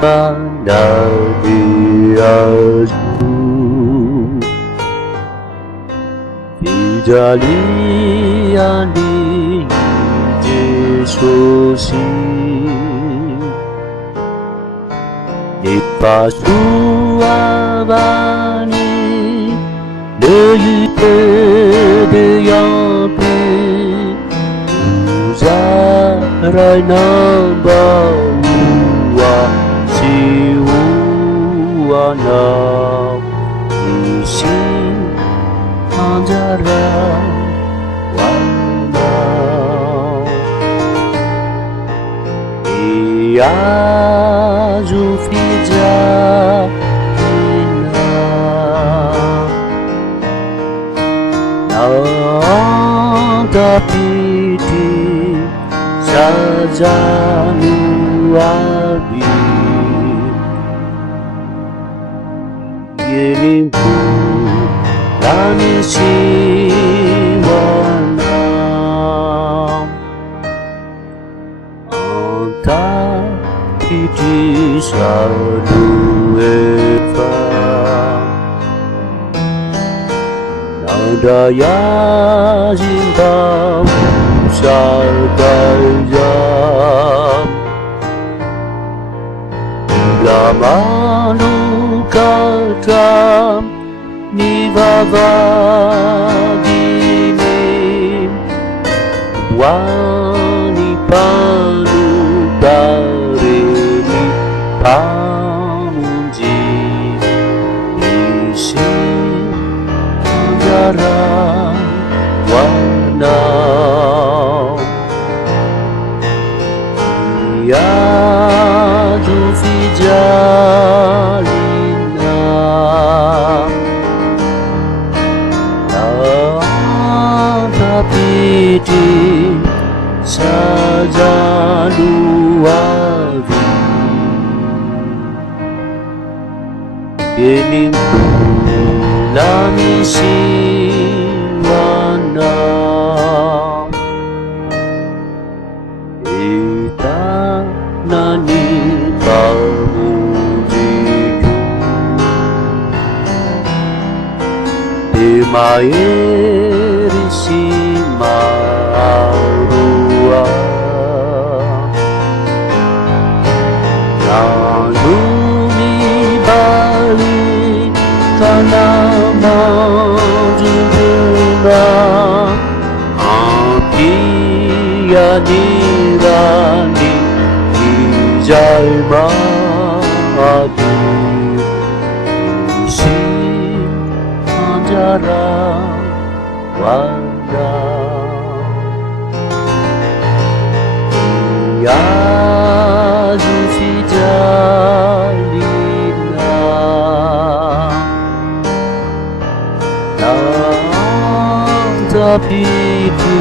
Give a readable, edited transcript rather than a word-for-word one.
Panadiaju Fidaliani Jesusi Ipasuavani Deyipedeyapi Uzarai nambawa Siwana Usi Anjara Wana Iaju Fijalina Nada piti Sajanu abi Yelimpu Lami siwana Anta piti sadu eva Nada ya zimbau sadaya Lamanu katam Nivavadini Wani panu Dareni Pamunji Isi Anjara Wana Iadu Fijalina Piti sajanu avi Yelimpu lami siwana Ita nani pamujidu Dimaeri simarua Nanumi bali tanama jubuna Api yadirani Ijai madi Isi Anjara Wana Iaju Fijalina Nanta piti